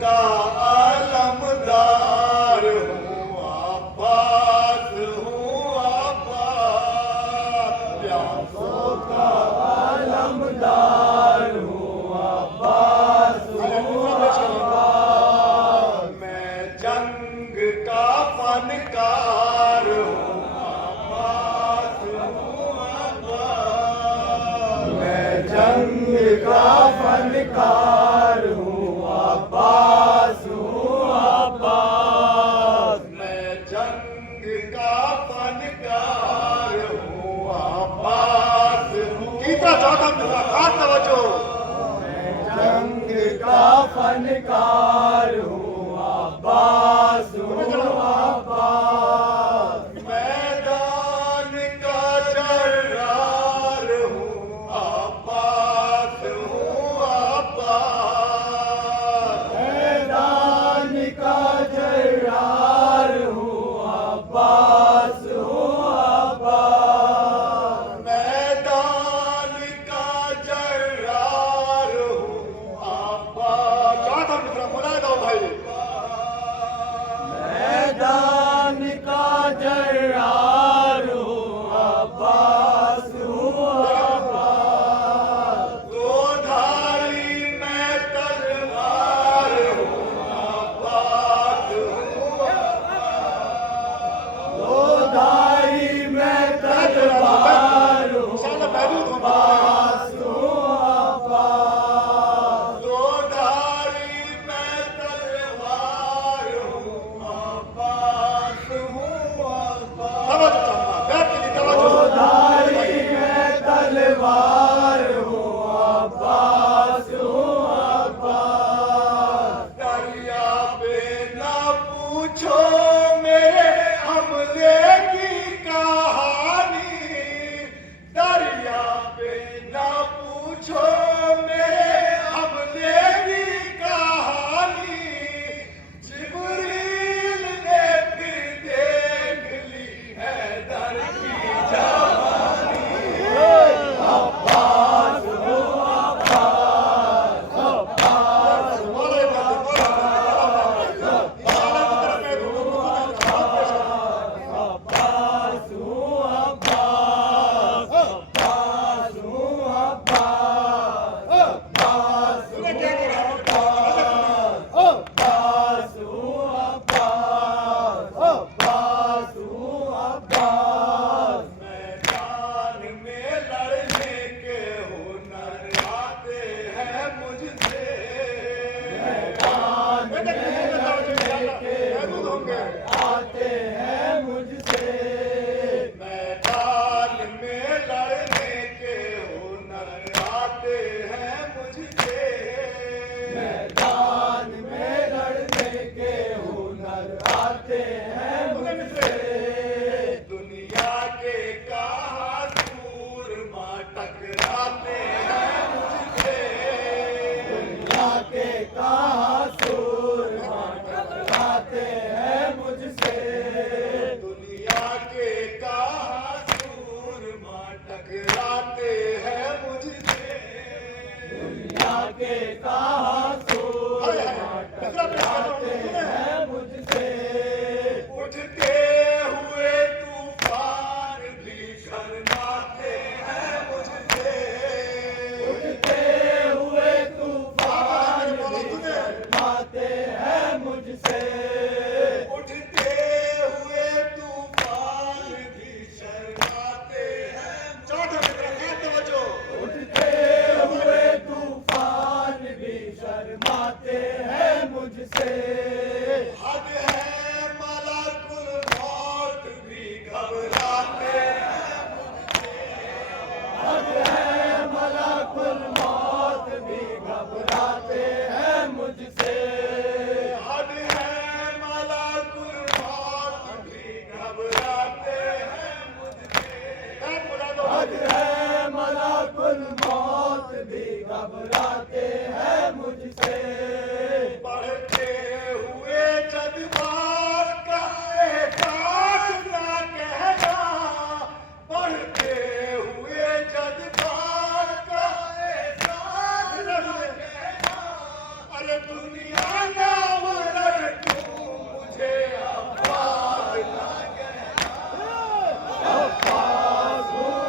का आलमदार हूँ अब्बास प्यासों का आलमदार हूँ अब्बास मैं जंग का फनकार हूँ अब्बास मैं जंग का फनकार हूँ अब्बास मैं जंग का फनकार हूँ अब्बास गीता चौथा मिला खास तवज्जो मैं जंग का फनकार हूँ अब्बास मैदान का जर्रार हूँ अब्बास मैदान का जर्रार हूँ अब्बास मैदान का जर्रार हूँ अब्बास चौथा मित्र बोला दो भाई मैदान का जर्रार हूँ अब्बास दो धारी मैं तलवार हूँ अब्बास दो धारी मैं तलवार हूँ अब्बास दो धारी मैं तलवार हूँ अब्बास दो धारी मैं तलवार हूँ अब्बास दरिया पे ना पूछो मेरे हमले की कहानी दरिया पे ना पूछो मेरे हमले की कहानी जिब्रील ने फिर देख ली है दर की जवानी अब्बास मैदान में लड़ने के हुनर आते हैं मुझसे मैदान में लड़ने के हुनर आते हैं मुझसे मैदान में लड़ने के हुनर आते हैं मुझसे मैदान में लड़ने के हुनर आते हैं मुझसे दुनिया के कहा सूरमा टकराते हैं मुझसे दुनिया के कहा सूरमा टकराते हैं मुझसे दुनिया के कहा सूरमा टकराते हैं मुझसे दुनिया के कहा सूरमा टकराते हैं मुझसे उठते हुए तूफान भी शर्माते हैं मुझसे उठते हुए तूफान भी शर्माते हैं मुझसे उठते हुए तूफान भी शर्माते हैं चौथा मित्र तवज्जो उठते हुए तूफान भी शर्माते हैं मुझसे हद है मलकुल मौत भी घबराते हैं मुझसे हद है मलकुल मौत भी घबराते हैं मुझसे हद है मलकुल मौत भी घबराते हैं मुझसे हद है मलकुल मौत भी घबराते हैं मुझसे बढ़ते हुए जज्बा दुनिया नाम रटूं, मुझे अब्बास ना कहना। अब्बास हूँ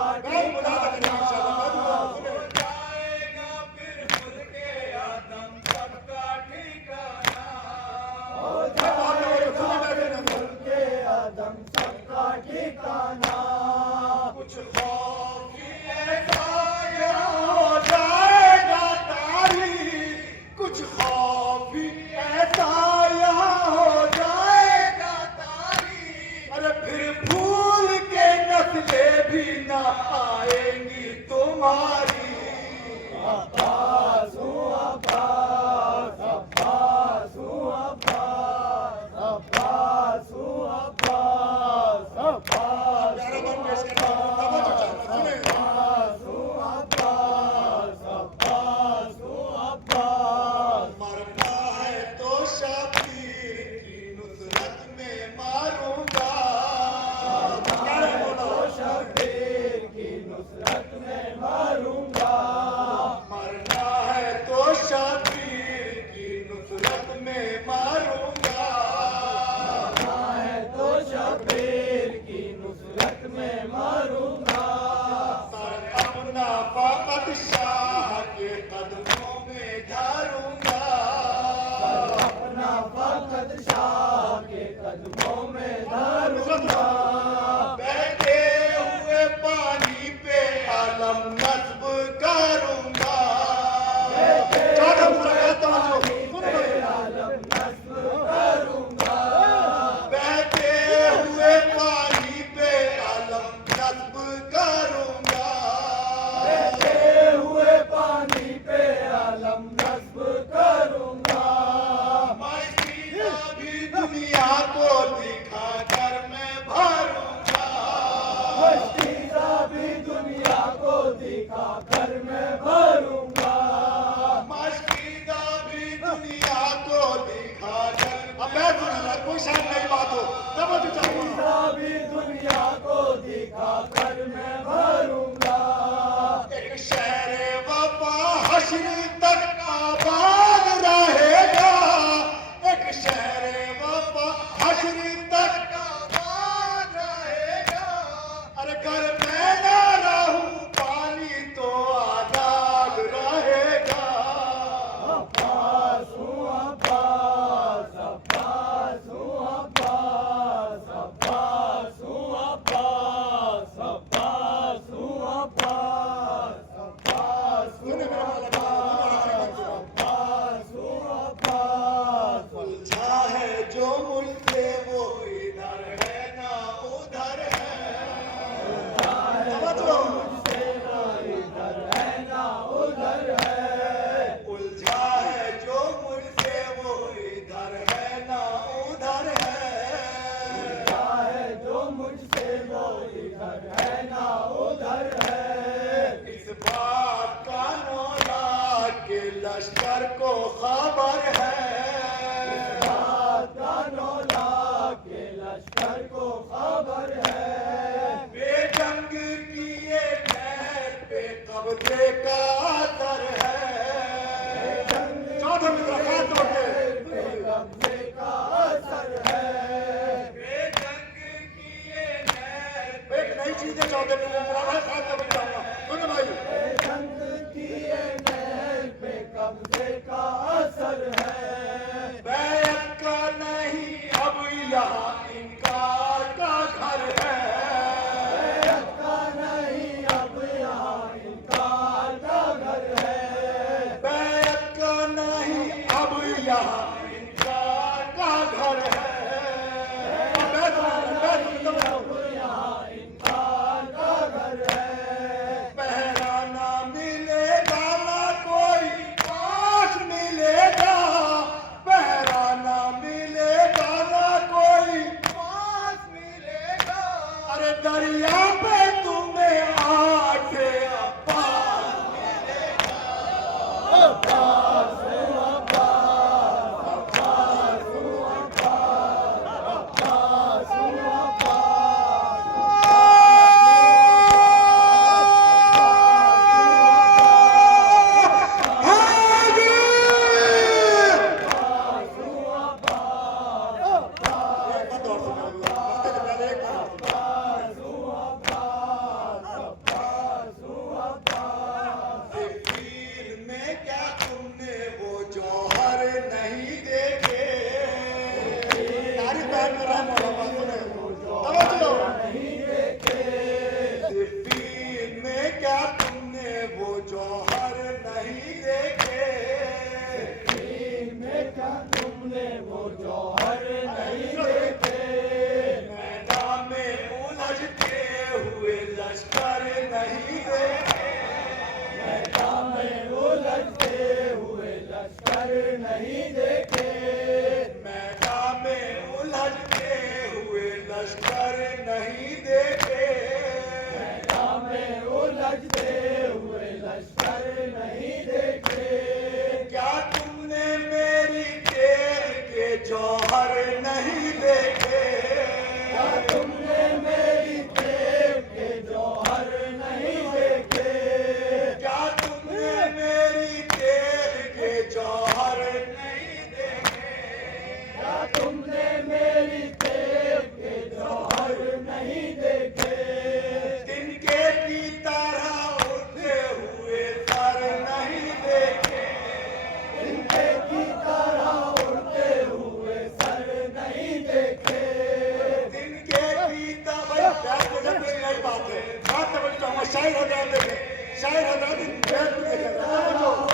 मैं बुला तक नहीं इंशाअल्लाह मैं दूंगा सुने जाएगा फिर मुल्क आदम सबका ठिकाना। हो जाएगा मुल्क आदम सबका ठिकाना। कुछ खौफ ऐसा हो जाएगा तारीख कुछ खौफ ऐसा यहाँ हो जाएगा तारीख अरे फिर भूल के नस्लें भी ना आएंगी तुम्हारी अब्बास हूँ अब्बास, अब्बास हूँ अब्बास, अब्बास हूँ अब्बास, अब्बास प्यारा मन पेश करना तवज्जो चाहता सुने अब्बास हूँ अब्बास। मरना है तो शबीर की नुसरत में मारूंगा प्यारे बोला शबीर की नुसरत में मारूंगा। मरना है तो शबीर की नुसरत में मारूंगा है तो शबीर की नुसरत में मारूंगा। सर अपना फकत शाह के कदमों में धारूंगा अपना फकत शाह के कदमों में धारूंगा। बहते हुए पानी पे आलम नस्ब करूंगा चौथा पूरा कहता हूँ जो सुन लो आलम नस्ब करूंगा। बहते हुए पानी पे आलम नस्ब करूंगा बहते हुए पानी पे आलम नस्ब करूंगा। मस्ती का भी दुनिया को दिखा कर मैं भरूंगा मस्तीदा भी दुनिया को दिखा कर मैं भरूंगा। मस्तीदा भी दुनिया को दिखा कर अब मैं सुना कोई शायद नई बात हो तब जो चाहूंगा मस्तीदा भी दुनिया को दिखा कर मैं भरूंगा। एक शहर वफा हश्र तक आबाद रहेगा एक शहर वफा हश्र तक आबाद रहेगा अरे घर में ना रहूं पानी तो आजाद रहेगा अब्बास हूँ अब्बास, अब्बास हूँ अब्बास, अब्बास हूँ अब्बास, अब्बास हूँ अब्बास, अब्बास हूँ सुने मेरा अब्बास, अब्बास हूँ अब्बास। उलझा है जो मुझसे वो इधर है ना उधर है समझ लो मुझसे ना इधर है ना उधर है। उलझा है जो मुझसे वो इधर है ना उधर है चाहे जो मुझसे वो इधर है ना उधर है। इस बात का नौला के लश्कर को खबर है बात का नौला के लश्कर को खबर है। बेजंग की ये नहर पे कब्जे का असर है चौथा मित्र खास तौर पे कब्जे का असर है। बेजंग की ये नहर पे एक नई चीज है चौथे मित्र मेरा भाई खास तौर पे बताऊंगा सुन भाई जंग की ये नहर पे कब्जे का असर है। बैत का नहीं अब यहाँ इनकार का घर है बैत का नहीं अब यहाँ इनकार का घर है। बैत का नहीं अब शाहिद हजरात देखें, शाहिद हजरात इन बैठ को देखें।